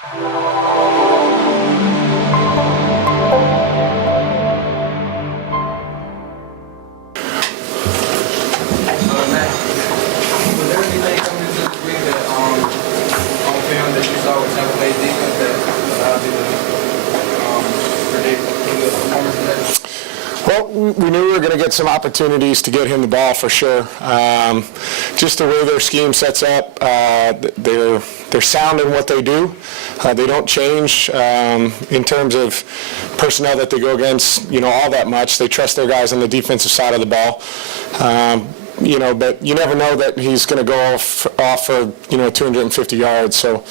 Was there anything coming into this week that on film that you saw with Tampa Bay defense that allowed you to predict the performance today? Well, we knew we were going to get some opportunities to get him the ball for sure. Just the way their scheme sets up, they're sound in what they do. They don't change in terms of personnel that they go against, all that much. They trust their guys on the defensive side of the ball. But you never know that he's going to go off for 250 yards. So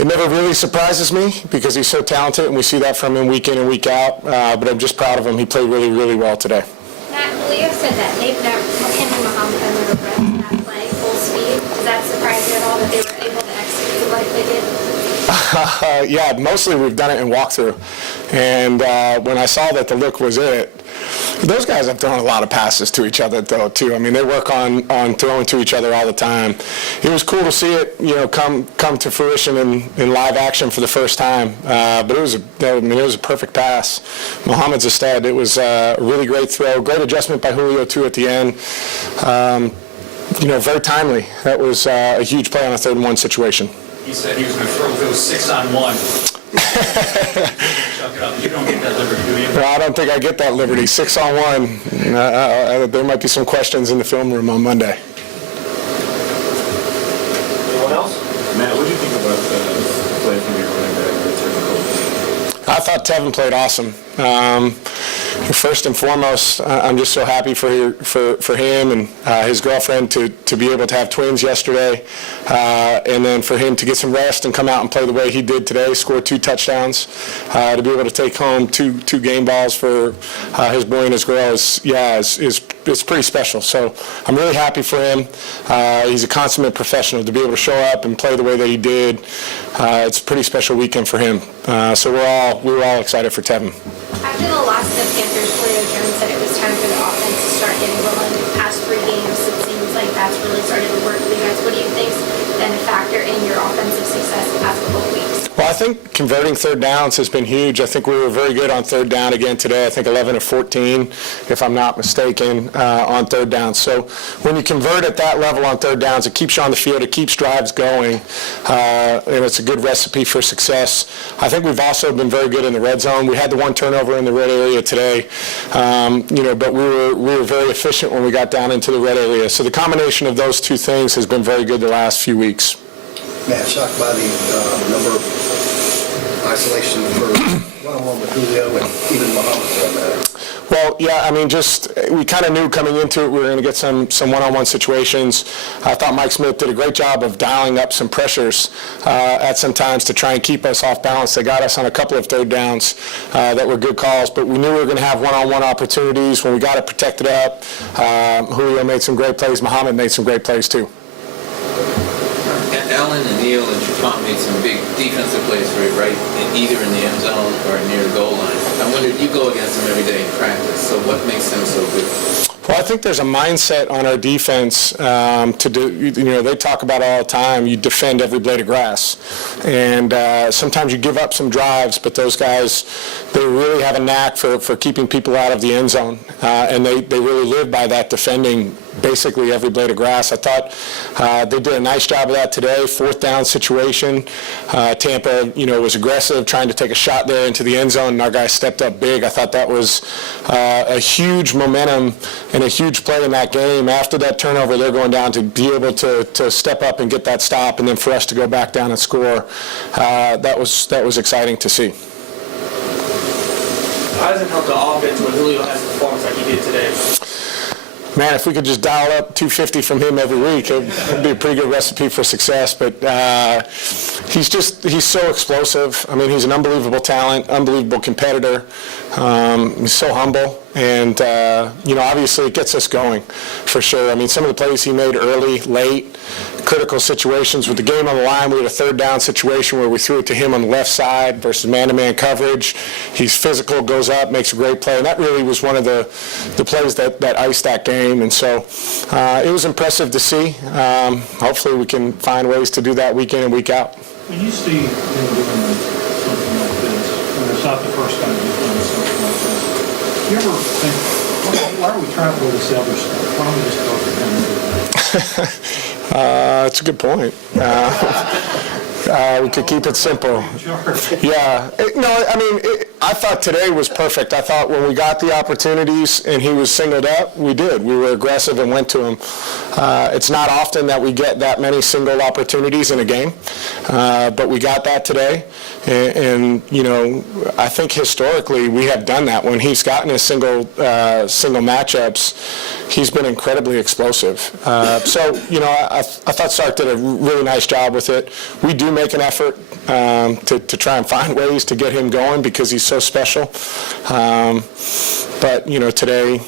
it never really surprises me because he's so talented, and we see that from him week in and week out. But I'm just proud of him. He played really, really well today. Matt, Julio said that him and Muhammad have never run that play full speed. Does that surprise you at all that they were able to execute like they did? Yeah, mostly we've done it in walkthrough. And when I saw that the look was it, those guys have thrown a lot of passes to each other, though, too. I mean, they work on throwing to each other all the time. It was cool to see it, come to fruition in live action for the first time. But it was a perfect pass. Muhammad's a stud. It was a really great throw. Great adjustment by Julio, too, at the end. Very timely. That was a huge play on a 3rd and 1 situation. He said he was going to throw if it was 6-on-1. You don't get that liberty, do you? No, I don't think I get that liberty. 6-on-1. There might be some questions in the film room on Monday. Anyone else? Matt, what do you think about the play from your running back, the I thought Tevin played awesome. First and foremost, I'm just so happy for him and his girlfriend to be able to have twins yesterday, and then for him to get some rest and come out and play the way he did today, score 2 touchdowns, to be able to take home two game balls for his boy and his girl is pretty special. So I'm really happy for him. He's a consummate professional. To be able to show up and play the way that he did, it's a pretty special weekend for him. So we were all excited for Tevin. After the loss of the Panthers, Julio Jones said it was time for the offense to start getting rolling. The past 3 games, it seems like that's really started to work for you guys. What do you think's been a factor in your offensive success the past couple of weeks? Well, I think converting 3rd downs has been huge. I think we were very good on 3rd down again today. I think 11 of 14, if I'm not mistaken, on 3rd down. So when you convert at that level on 3rd downs, it keeps you on the field, it keeps drives going, and it's a good recipe for success. I think we've also been very good in the red zone. We had the 1 turnover in the red area today, but we were very efficient when we got down into the red area. So the combination of those 2 things has been very good the last few weeks. Matt, shocked by the number of isolation for one-on-one with Julio and even Muhammad for that matter. Well, yeah, I mean, we kind of knew coming into it we were going to get some one-on-one situations. I thought Mike Smith did a great job of dialing up some pressures at some times to try and keep us off balance. They got us on a couple of 3rd downs that were good calls, but we knew we were going to have one-on-one opportunities. When we got it protected up, Julio made some great plays. Muhammad made some great plays, too. Allen and Neal and Trufant made some big defensive plays for you, right? Either in the end zone or near the goal line. I wonder, you go against them every day in practice, so what makes them so good? Well, I think there's a mindset on our defense to do, they talk about it all the time, you defend every blade of grass. And sometimes you give up some drives, but those guys, they really have a knack for keeping people out of the end zone. And they really live by that, defending basically every blade of grass. I thought they did a nice job of that today. 4th down situation. Tampa, was aggressive, trying to take a shot there into the end zone, and our guys stepped up big. I thought that was a huge momentum and a huge play in that game. After that turnover, they're going down to be able to step up and get that stop, and then for us to go back down and score. That was exciting to see. How does it help the offense when Julio has a performance like he did today? Man, if we could just dial up 250 from him every week, it'd be a pretty good recipe for success. But he's so explosive. I mean, he's an unbelievable talent, unbelievable competitor. He's so humble. And, obviously it gets us going for sure. I mean, some of the plays he made early, late, critical situations. With the game on the line, we had a 3rd down situation where we threw it to him on the left side versus man-to-man coverage. He's physical, goes up, makes a great play. And that really was one of the plays that iced that game. And so it was impressive to see. Hopefully we can find ways to do that week in and week out. When you see them doing something like this, and it's not the first time you've done something like this, you ever think, why are we traveling with this other stuff? Why don't we just go to him and do that? That's a good point. We could keep it simple. Yeah. I thought today was perfect. I thought when we got the opportunities and he was singled up, we did. We were aggressive and went to him. It's not often that we get that many single opportunities in a game, but we got that today. And I think historically we have done that. When he's gotten his single matchups, he's been incredibly explosive. I thought Sark did a really nice job with it. We do make an effort to try and find ways to get him going because he's so special. But today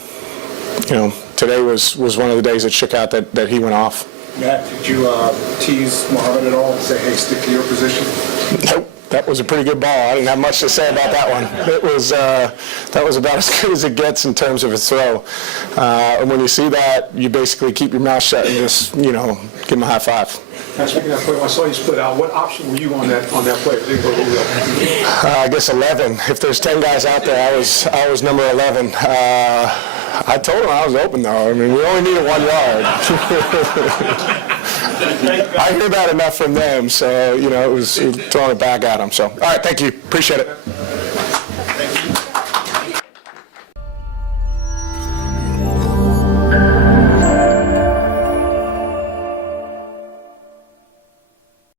was one of the days that shook out that he went off. Matt, did you tease Muhammad at all and say, hey, stick to your position? Nope. That was a pretty good ball. I didn't have much to say about that one. That was about as good as it gets in terms of a throw. And when you see that, you basically keep your mouth shut and just, give him a high five. Speaking of that play, when I saw you split out, what option were you on that play? Didn't go Julio. I guess 11. If there's 10 guys out there, I was number 11. I told him I was open, though. I mean, we only needed 1 yard. I hear that enough from them, so, it was throwing it back at them. So, all right, thank you. Appreciate it. Thank you.